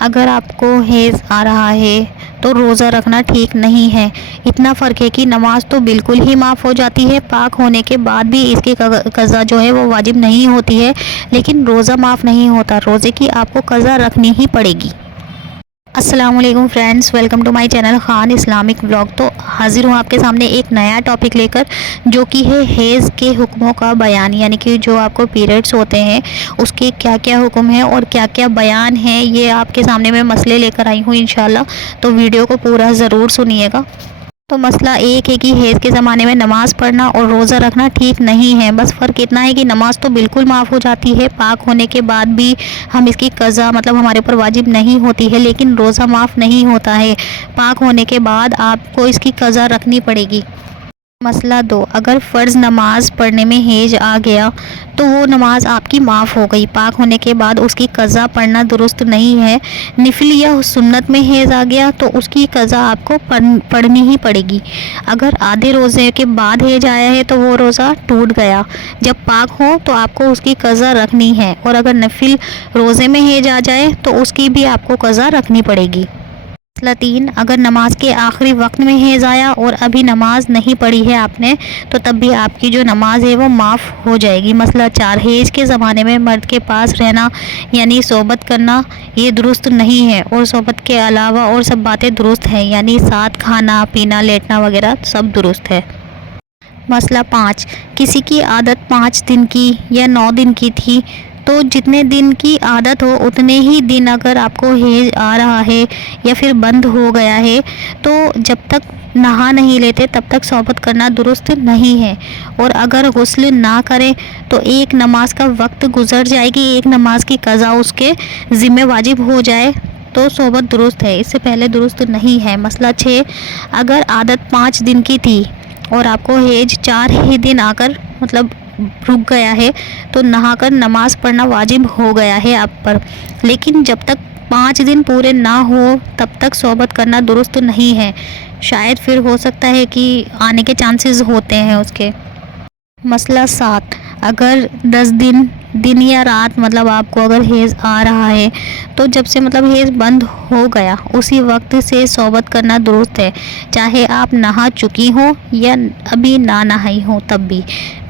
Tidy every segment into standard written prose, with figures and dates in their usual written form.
اگر آپ کو حیض آ رہا ہے تو روزہ رکھنا ٹھیک نہیں ہے۔ اتنا فرق ہے کہ نماز تو بالکل ہی معاف ہو جاتی ہے، پاک ہونے کے بعد بھی اس کی قضا جو ہے وہ واجب نہیں ہوتی ہے، لیکن روزہ معاف نہیں ہوتا، روزے کی آپ کو قضا رکھنی ہی پڑے گی۔ السلام علیکم friends, welcome to my channel Khan Islamic blog. تو حاضر ہوں آپ کے سامنے ایک نیا ٹاپک لے کر، جو کہ ہے حیض کے حکموں کا بیان، یعنی کہ جو آپ کو پیریڈز ہوتے ہیں اس کے کیا کیا حکم ہیں اور کیا کیا بیان ہیں، یہ آپ کے سامنے میں مسئلے لے کر آئی ہوں انشاءاللہ، تو ویڈیو کو پورا ضرور سنیے گا۔ تو مسئلہ ایک ہے کہ حیض کے زمانے میں نماز پڑھنا اور روزہ رکھنا ٹھیک نہیں ہے، بس فرق اتنا ہے کہ نماز تو بالکل معاف ہو جاتی ہے، پاک ہونے کے بعد بھی ہم اس کی قضا ہمارے اوپر واجب نہیں ہوتی ہے، لیکن روزہ معاف نہیں ہوتا ہے، پاک ہونے کے بعد آپ کو اس کی قضا رکھنی پڑے گی۔ مسئلہ 2، اگر فرض نماز پڑھنے میں حیض آ گیا تو وہ نماز آپ کی معاف ہو گئی، پاک ہونے کے بعد اس کی قضا پڑھنا درست نہیں ہے۔ نفل یا سنت میں حیض آ گیا تو اس کی قضا آپ کو پڑھنی ہی پڑے گی۔ اگر آدھے روزے کے بعد حیض آیا ہے تو وہ روزہ ٹوٹ گیا، جب پاک ہو تو آپ کو اس کی قضا رکھنی ہے، اور اگر نفل روزے میں حیض آ جائے تو اس کی بھی آپ کو قضا رکھنی پڑے گی۔ مسئلہ 3، اگر نماز کے آخری وقت میں حیض آیا اور ابھی نماز نہیں پڑھی ہے آپ نے، تو تب بھی آپ کی جو نماز ہے وہ معاف ہو جائے گی۔ مسئلہ 4، حیض کے زمانے میں مرد کے پاس رہنا یعنی صحبت کرنا یہ درست نہیں ہے، اور صحبت کے علاوہ اور سب باتیں درست ہیں، یعنی ساتھ کھانا پینا لیٹنا وغیرہ سب درست ہے۔ مسئلہ 5، کسی کی عادت 5 دن کی یا 9 دن کی تھی، تو جتنے دن کی عادت ہو اتنے ہی دن اگر آپ کو حیض آ رہا ہے یا پھر بند ہو گیا ہے تو جب تک نہا نہیں لیتے تب تک صحبت کرنا درست نہیں ہے، اور اگر غسل نہ کریں تو ایک نماز کا وقت گزر جائے گی، ایک نماز کی قضا اس کے ذمہ واجب ہو جائے تو صحبت درست ہے، اس سے پہلے درست نہیں ہے۔ مسئلہ 6، اگر عادت 5 دن کی تھی اور آپ کو حیض 4 ہی دن آ کر رک گیا ہے تو نہا کر نماز پڑھنا واجب ہو گیا ہے آپ پر، لیکن جب تک 5 دن پورے نہ ہو تب تک صحبت کرنا درست نہیں ہے، شاید پھر ہو سکتا ہے کہ آنے کے چانسز ہوتے ہیں اس کے۔ مسئلہ 7، اگر 10 دن یا رات آپ کو اگر حیض آ رہا ہے تو جب سے حیض بند ہو گیا اسی وقت سے صحبت کرنا درست ہے، چاہے آپ نہا چکی ہوں یا ابھی نہ نہائی ہوں تب بھی۔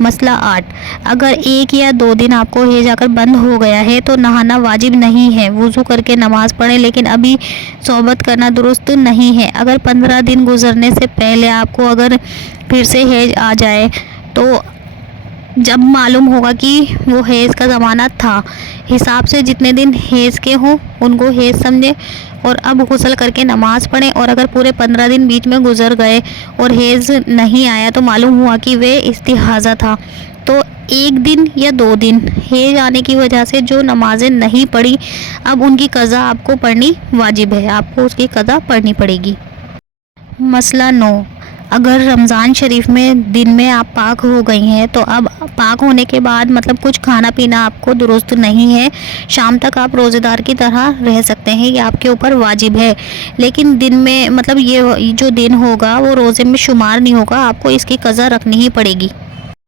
مسئلہ 8، اگر 1 یا 2 دن آپ کو حیض آ کر بند ہو گیا ہے تو نہانا واجب نہیں ہے، وضو کر کے نماز پڑھیں، لیکن ابھی صحبت کرنا درست نہیں ہے۔ اگر 15 دن گزرنے سے پہلے آپ کو اگر پھر سے حیض آ جائے تو جب معلوم ہوگا کہ وہ حیض کا زمانہ تھا، حساب سے جتنے دن حیض کے ہوں ان کو حیض سمجھیں اور اب غسل کر کے نماز پڑھیں، اور اگر پورے 15 دن بیچ میں گزر گئے اور حیض نہیں آیا تو معلوم ہوا کہ وہ استحاضہ تھا، تو 1 دن یا 2 دن حیض آنے کی وجہ سے جو نمازیں نہیں پڑھی اب ان کی قضا آپ کو پڑھنی واجب ہے، آپ کو اس کی قضا پڑھنی پڑے گی۔ مسئلہ 9، اگر رمضان شریف میں دن میں آپ پاک ہو گئی ہیں تو اب پاک ہونے کے بعد کچھ کھانا پینا آپ کو درست نہیں ہے، شام تک آپ روزے دار کی طرح رہ سکتے ہیں، یہ آپ کے اوپر واجب ہے، لیکن دن میں یہ جو دن ہوگا وہ روزے میں شمار نہیں ہوگا، آپ کو اس کی قضا رکھنی ہی پڑے گی۔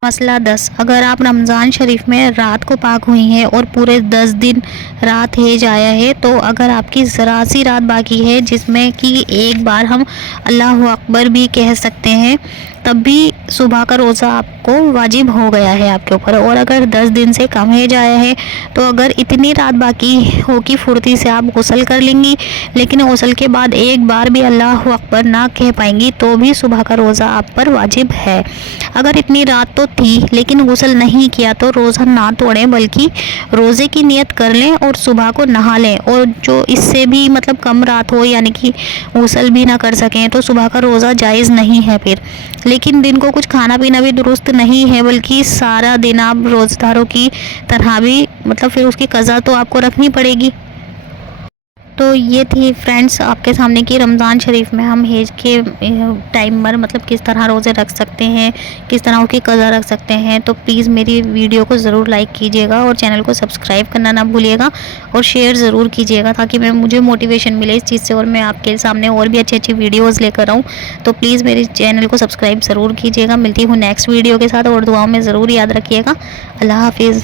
مسئلہ 10، اگر آپ رمضان شریف میں رات کو پاک ہوئی ہیں اور پورے 10 دن رات حیض آیا ہے تو اگر آپ کی ذرا سی رات باقی ہے جس میں کہ ایک بار ہم اللہ اکبر بھی کہہ سکتے ہیں، تب بھی صبح کا روزہ آپ کو واجب ہو گیا ہے آپ کے اوپر، اور اگر 10 دن سے کم حیض آیا ہے تو اگر اتنی رات باقی ہو کہ پھرتی سے آپ غسل کر لیں گی، لیکن غسل کے بعد ایک بار بھی اللہ اکبر نہ کہہ پائیں گی تو بھی صبح کا روزہ آپ پر واجب ہے۔ اگر اتنی رات تو تھی لیکن غسل نہیں کیا تو روزہ نہ توڑیں، بلکہ روزے کی نیت کر لیں اور صبح کو نہا لیں، اور جو اس سے بھی کم رات ہو یعنی کہ غسل بھی نہ کر سکیں تو صبح کا روزہ جائز نہیں ہے پھر، لیکن دن کو کچھ کھانا پینا بھی درست نہیں ہے، بلکہ سارا دن آپ روزہ داروں کی طرح بھی پھر اس کی قضا تو آپ کو رکھنی پڑے گی۔ تو یہ تھی فرینڈز آپ کے سامنے کہ رمضان شریف میں ہم حیض کے ٹائم پر کس طرح روزے رکھ سکتے ہیں، کس طرح اس کی قضا رکھ سکتے ہیں، تو پلیز میری ویڈیو کو ضرور لائک کیجیے گا اور چینل کو سبسکرائب کرنا نہ بھولیے گا اور شیئر ضرور کیجیے گا تاکہ مجھے موٹیویشن ملے اس چیز سے اور میں آپ کے سامنے اور بھی اچھی ویڈیوز لے کر آؤں۔ تو پلیز میری چینل کو سبسکرائب ضرور کیجیے گا۔ ملتی ہوں نیکسٹ ویڈیو کے ساتھ، اور دعاؤں میں ضرور یاد رکھیے گا۔ اللہ حافظ۔